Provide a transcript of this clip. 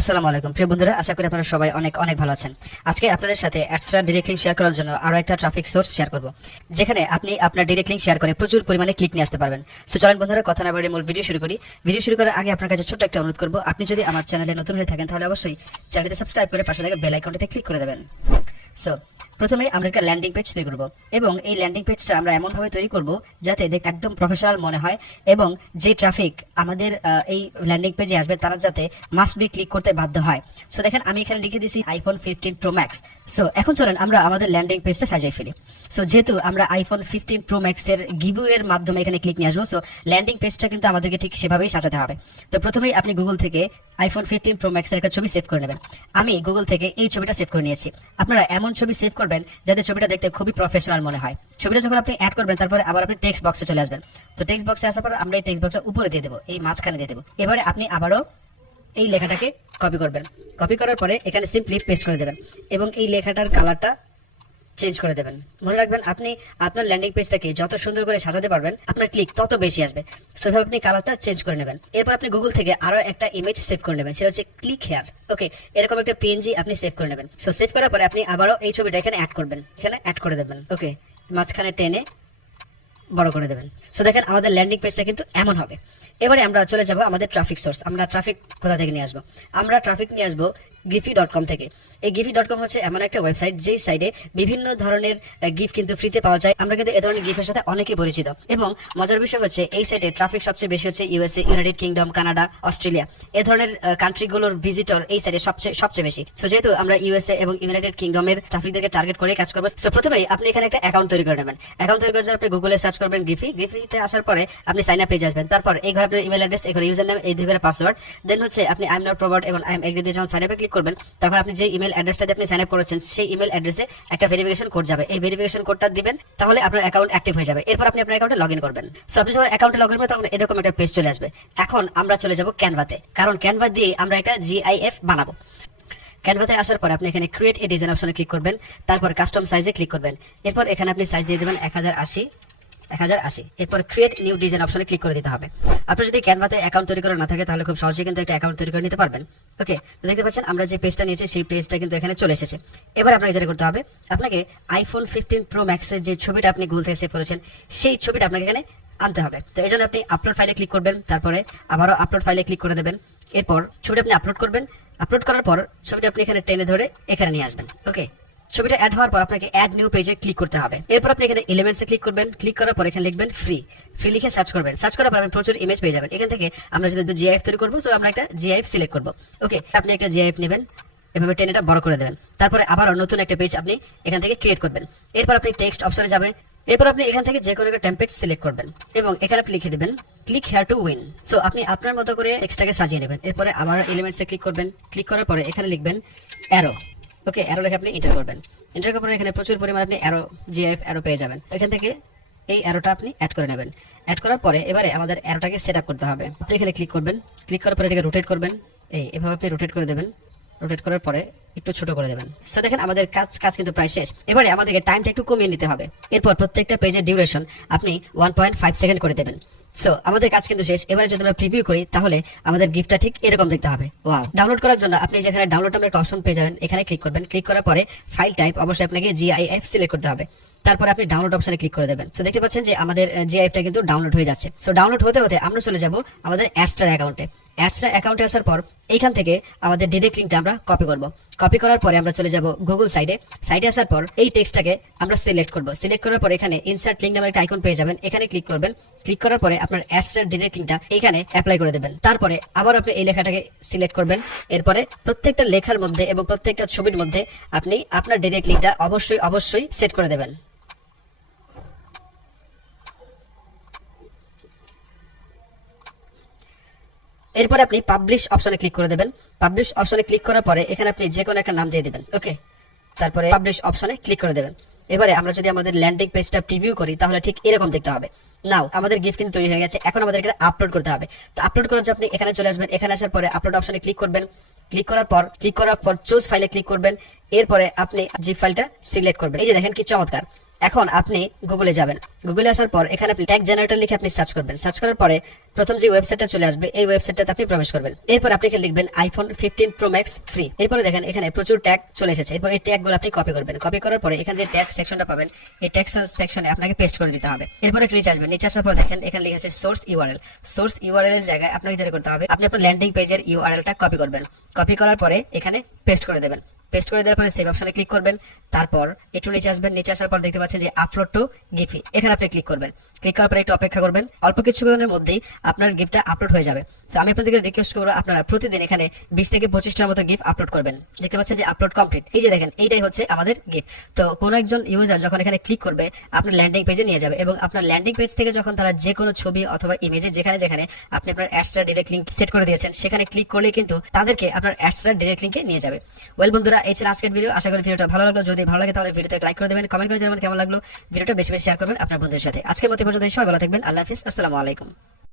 আসসালামু আলাইকুম প্রিয় বন্ধুরা, আশা করি আপনারা সবাই অনেক অনেক ভালো আছেন। আজকে আপনাদের সাথে এক্সট্রা ডিরেক্ট লিংক শেয়ার করার জন্য আরো একটা ট্রাফিক সোর্স শেয়ার করব, যেখানে আপনি আপনার ডিরেক্ট লিংক শেয়ার করে প্রচুর পরিমাণে ক্লিক নিয়ে আসতে পারবেন। সো চলেন বন্ধুরা, কথা না বাড়িয়ে মূল ভিডিও শুরু করি। ভিডিও শুরু করার আগে আপনার কাছে ছোট্ট একটা অনুরোধ করব, আপনি যদি আমার চ্যানেলে নতুন হয়ে থাকেন তাহলে অবশ্যই চ্যানেলটি সাবস্ক্রাইব করে পাশে থাকা বেল আইকনটিতে ক্লিক করে দেবেন। সো প্রথমে আমরা একটা ল্যান্ডিং পেজ তৈরি করব, এবং এই ল্যান্ডিং পেজটা আমরা এমনভাবে তৈরি করব যাতে দেখতে একদম প্রফেশনাল মনে হয়, এবং যে ট্রাফিক আমাদের এই ল্যান্ডিং পেজে আসবে তারা যাতে মাস্ট বি ক্লিক করতে বাধ্য হয়। সো দেখেন, আমি এখানে লিখে দিয়েছি আইফোন 15 প্রো ম্যাক্স। সো এখন চলেন আমরা আমাদের ল্যান্ডিং পেজটা সাজিয়ে ফেলি। সো যেহেতু আমরা আইফোন 15 প্রো ম্যাক্স এর গিভও এর মাধ্যমে এখানে ক্লিক নিয়ে আসবো, সো ল্যান্ডিং পেজটা কিন্তু আমাদেরকে ঠিক সেভাবেই সাজাতে হবে। তো প্রথমেই আপনি গুগল থেকে আইফোন 15 প্রো ম্যাক্স এর একটা ছবি সেভ করে নেবেন। আমি গুগল থেকে এই ছবিটা সেভ করে নিয়েছি। আপনারা এমন ছবি সেভ করবেন যাতে ছবিটা দেখতে খুবই প্রফেশনাল মনে হয়। ছবিটা যখন আপনি অ্যাড করবেন, তারপরে আবার আপনি টেক্সট বক্সে চলে আসবেন। তো টেক্সট বক্সে আসার পর আমরা এই টেক্সট বক্সটা উপরে দিয়ে দেবো, এই মাঝখানে দিয়ে দেবো। এবারে আপনি আবারও এই লেখাটাকে কপি করবেন। কপি করার পরে এখানে সিম্পলি পেস্ট করে দেবেন, এবং এই লেখাটার কালারটা চেঞ্জ করে দেবেন। মনে রাখবেন, আপনি আপনার ল্যান্ডিং পেজটাকে যত সুন্দর করে সাজাতে পারবেন, আপনার ক্লিক তত বেশি আসবে। সেভাবে আপনি কালারটা চেঞ্জ করে নেবেন। এরপর আপনি গুগল থেকে আরো একটা ইমেজ সেভ করে নেবেন, সেটা হচ্ছে ক্লিক হেয়ার। ওকে, এরকম একটা পিএনজি আপনি সেভ করে নেবেন। সো সেভ করার পরে আপনি আবারও এই ছবিটা এখানে অ্যাড করবেন, এখানে অ্যাড করে দেবেন। ওকে, মাঝখানে টেনে বড় করে দেবেন। সো দেখেন, আমাদের ল্যান্ডিং পেজটা কিন্তু এমন হবে। এবারে আমরা চলে যাব আমাদের ট্রাফিক সোর্স। আমরা ট্রাফিক কোথা থেকে নিয়ে আসবো? আমরা ট্রাফিক নিয়ে আসবো giphy.com থেকে। এই giphy.com হচ্ছে এমন একটা ওয়েবসাইট যেই সাইডে বিভিন্ন ধরনের গিফট কিন্তু ফ্রিতে পাওয়া যায়। আমরা কিন্তু এই ধরনের গিফটের সাথে অনেকে পরিচিত, এবং মজার বিষয় হচ্ছে এই সাইডে ট্রাফিক সবচেয়ে বেশি হচ্ছে USA, United kingdom, Canada, Australia, এই ধরনের কান্ট্রিগুলোর ভিজিটর এই সাইডে সবচেয়ে বেশি। সো যেহেতু আমরা ইউএসএ এবং ইউনাইটেড কিংডমের ট্রাফিকদেরকে টার্গেট করে কাজ করবো, সো প্রথমেই আপনি এখানে একটা অ্যাকাউন্ট তৈরি করে নেবেন। অ্যাকাউন্ট তৈরি করার জন্য আপনি গুগলে সার্চ করবেন গিফিতে আসার পরে আপনি সাইন আপ পেজে আসবেন। তারপর এই ঘরে আপনার ইমেল অ্যাড্রেস, এই ঘরে ইউজার নেম, এই দুই ঘরে পাসওয়ার্ড। দেন হচ্ছে আপনি আই এম নট প্রোভাইড এবং আই এম এগ্রি দিয়ে যখন সাইন আপে ক্লিক করবেন, তখন আপনি যে ইমেল অ্যাড্রেসটাতে আপনি সাইন আপ করেছেন সেই ইমেল অ্যাড্রেসে একটা ভেরিফিকেশন কোড যাবে। এই ভেরিফিকেশন কোডটা দিবেন, তাহলে আপনার অ্যাকাউন্ট অ্যাক্টিভ হয়ে যাবে। এরপর আপনি আপনার অ্যাকাউন্টে লগ ইন করবেন। সো আপনি যখন অ্যাকাউন্টে লগ ইন করবেন, তখন এরকম একটা পেজ চলে আসবে। এখন আমরা চলে যাব ক্যানভাতে, কারণ ক্যানভা দিয়ে আমরা একটা জিআইএফ বানাবো। ক্যানভাতে আসার পর আপনি এখানে ক্রিয়েট এ ডিজাইন অপশনে ক্লিক করবেন, তারপর কাস্টম সাইজে ক্লিক করবেন। এরপর এখানে আপনি সাইজ দিয়ে দেবেন 1080। এরপর ক্রিয়েট নিউ ডিজাইন অপশনে ক্লিক করে দিতে হবে। আপনি যদি ক্যানভাতে অ্যাকাউন্ট তৈরি করা না থাকে, তাহলে খুব সহজেই কিন্তু একটা অ্যাকাউন্ট তৈরি করে নিতে পারবেন। ওকে, তো দেখতে পাচ্ছেন আমরা যে পেজটা নিয়েছি সেই পেজটা কিন্তু এখানে চলে এসেছে। এবার আপনাকে যেটা করতে হবে, আপনাকে আইফোন 15 প্রো ম্যাক্সের যে ছবিটা আপনি গুগল থেকে সেভ করেছেন সেই ছবিটা আপনাকে এখানে আনতে হবে। তো এই জন্য আপনি আপলোড ফাইলে ক্লিক করবেন, তারপরে আবারও আপলোড ফাইলে ক্লিক করে দেবেন। এরপর ছবিটা আপনি আপলোড করবেন। আপলোড করার পর ছবিটা আপনি এখানে টেনে ধরে এখানে নিয়ে আসবেন। ওকে, ছবিটা অ্যাড হওয়ার পর আপনাকে অ্যাড নিউ পেজে ক্লিক করতে হবে। এরপর আপনি এখানে এলিমেন্টসে ক্লিক করবেন। ক্লিক করার পর এখানে লিখবেন ফ্রি লিখে সার্চ করবেন। সার্চ করার পর আপনি প্রচুর ইমেজ পেয়ে যাবেন। এখান থেকে আমরা যদি জিআইএফ তৈরি করবো, সো আমরা একটা জিআইএফ সিলেক্ট করবো। ওকে, আপনি একটা জিআইএফ নেবেন, এভাবে টেনে এটা বড় করে দেবেন। তারপরে আবার নতুন একটা পেজ আপনি এখান থেকে ক্রিয়েট করবেন। এরপর আপনি টেক্সট অপশনে যাবেন। এরপর আপনি এখান থেকে যে কোনো একটা টেমপ্লেট সিলেক্ট করবেন, এবং এখানে আপনি লিখে দেবেন click here to win. So আপনি আপনার মতো করে টেক্সটটাকে সাজিয়ে নেবেন। এরপরে আবার এলিমেন্টসে ক্লিক করবেন। ক্লিক করার পরে এখানে লিখবেন অ্যারো। ওকে, অ্যারো লিখে আপনি এন্টার করবেন। এন্টার করার পরে এখানে প্রচুর পরিমাণে আপনি অ্যারো জিআইএফ অ্যারো পেয়ে যাবেন। এখান থেকে এই অ্যারোটা আপনি অ্যাড করে নেবেন। অ্যাড করার পরে এবারে আমাদের অ্যারোটাকে সেট আপ করতে হবে। আপনি এখানে ক্লিক করবেন। ক্লিক করার পরে এটাকে রোটেট করবেন। এভাবে আপনি রোটেট করে দেবেন। রোটেট করার পরে একটু ছোট করে দেবেন। সো দেখেন, আমাদের কাজ কিন্তু প্রায় শেষ। এবারে আমাদেরকে টাইমটা একটু কমিয়ে নিতে হবে। এরপর প্রত্যেকটা পেজের ডিউরেশন আপনি 1.5 সেকেন্ড করে দেবেন। সো আমাদের কাজ কিন্তু শেষ। এবারে যদি আমরা প্রিভিউ করি, তাহলে আমাদের গিফটটা ঠিক এরকম দেখতে হবে। ওয়াও! ডাউনলোড করার জন্য আপনি যেখানে ডাউনলোড নামের একটা অপশন পেয়ে যাবেন, এখানে ক্লিক করবেন। ক্লিক করার পরে ফাইল টাইপ অবশ্যই আপনাকে জিআইএফ সিলেক্ট করতে হবে। তারপর আপনি ডাউনলোড অপশনে ক্লিক করে দেবেন। সো দেখতে পাচ্ছেন যে আমাদের জিআইএফটা কিন্তু ডাউনলোড হয়ে যাচ্ছে। সো ডাউনলোড হতে হতে আমরা চলে যাব আমাদের অ্যাডস্টার অ্যাকাউন্টে। অ্যাডস্টার অ্যাকাউন্টে আসার পর এইখান থেকে আমাদের ডিরেক্ট লিঙ্কটা আমরা কপি করব। কপি করার পরে আমরা চলে যাব গুগল সাইডে আসার পর এই টেক্সটটাকে আমরা সিলেক্ট করব। সিলেক্ট করার পর এখানে ইনসার্ট লিঙ্ক নামের একটা আইকন পেয়ে যাবেন। এখানে ক্লিক করবেন। ক্লিক করার পরে আপনার অ্যাডস্টার ডিরেক্ট লিঙ্কটা এখানে অ্যাপ্লাই করে দেবেন। তারপরে আবার আপনি এই লেখাটাকে সিলেক্ট করবেন। এরপরে প্রত্যেকটা লেখার মধ্যে এবং প্রত্যেকটা ছবির মধ্যে আপনি আপনার ডিরেক্ট লিঙ্কটা অবশ্যই সেট করে দেবেন। এরপরে আপনি পাবলিশ অপশনে ক্লিক করে দেবেন। পাবলিশ অপশনে ক্লিক করার পরে এখানে আপনি যে কোনো একটা নাম দিয়ে দিবেন। ওকে, তারপরে পাবলিশ অপশনে ক্লিক করে দেবেন। এবারে আমরা যদি আমাদের ল্যান্ডিং পেজটা প্রিভিউ করি, তাহলে ঠিক এরকম দেখতে হবে। নাও আমাদের গিফট কিন্তু তৈরি হয়ে গেছে। এখন আমাদের এটা আপলোড করতে হবে। তো আপলোড করার জন্য আপনি এখানে চলে আসবেন। এখানে আসার পরে আপলোড অপশনে ক্লিক করবেন। ক্লিক করার পর চুজ ফাইলে ক্লিক করবেন। এরপরে আপনি জিপ ফাইলটা সিলেক্ট করবেন। এই যে দেখেন কি চমৎকার। এখন আপনি গুগলে যাবেন। গুগলে আসার পর এখানে আপনি ট্যাগ জেনারেটর লিখে আপনি সার্চ করবেন। সার্চ করার পরে প্রথম যে ওয়েবসাইটটা চলে আসবে এই ওয়েবসাইটটাতে আপনি প্রবেশ করবেন। এরপর আপনি এখানে লিখবেন আইফোন 15 প্রো ম্যাক্স ফ্রি। এরপরে দেখেন এখানে প্রচুর ট্যাগ চলে এসেছে। এরপর এই ট্যাগগুলো আপনি কপি করবেন। কপি করার পরে এখানে যে ট্যাগ সেকশনটা পাবেন এই ট্যাগ সেকশনে আপনাকে পেস্ট করে দিতে হবে। এরপর একটু নিচে আসবেন। নিচে আসার পর দেখেন এখানে লেখা আছে সোর্স ইউআরএল। সোর্স ইউআরএল এর জায়গায় আপনাকে যেটা করতে হবে, আপনি আপনার ল্যান্ডিং পেজের ইউআরএলটা কপি করবেন। কপি করার পরে এখানে পেস্ট করে দেবেন। পেস্ট করে দেওয়ার পরে সেভ অপশনে ক্লিক করবেন। তারপর একটু নিচে আসবেন। নিচে আসার পর দেখতে পাচ্ছেন যে আপলোড টু গিফি, এখানে আপনি ক্লিক করবেন। ক্লিক করার পরে একটু অপেক্ষা করবেন। অল্প কিছুক্ষণের মধ্যেই আপনার গিফটটা আপলোড হয়ে যাবে। তো আমি আপনাদেরকে রিকোয়েস্ট করবো আপনারা প্রতিদিন এখানে 20 থেকে 25টার মতো গিফট আপলোড করবেন। দেখতে পাচ্ছেন যে আপলোড কমপ্লিট। এই যে দেখেন এইটাই হচ্ছে আমাদের গিফট। তো কোনো একজন ইউজার যখন এখানে ক্লিক করবে আপনার ল্যান্ডিং পেজে নিয়ে যাবে এবং আপনার ল্যান্ডিং পেজ থেকে যখন তারা যে কোনো ছবি অথবা ইমেজে যেখানে যেখানে আপনি আপনার অ্যাডসটা ডিরেক্ট লিংক সেট করে দিয়েছেন সেখানে ক্লিক করলে কিন্তু তাদেরকে আপনার অ্যাডসটা ডিরেক্ট লিংকে নিয়ে যাবে। ওয়েল বন্ধুরা, এই ছিল আজকের ভিডিও। আশা করি ভিডিওটা ভালো লাগলো। যদি ভালো লাগে তাহলে ভিডিওতে লাইক করে দেবেন, কমেন্ট করে জানাবেন কেমন লাগলো। ভিডিওটা বেশি বেশি শেয়ার করবেন আপনার বন্ধুদের সাথে। আজকের মতো পর্যন্ত সবাই ভালো থাকবেন। আল্লাহ হাফিজ, আসসালামু আলাইকুম।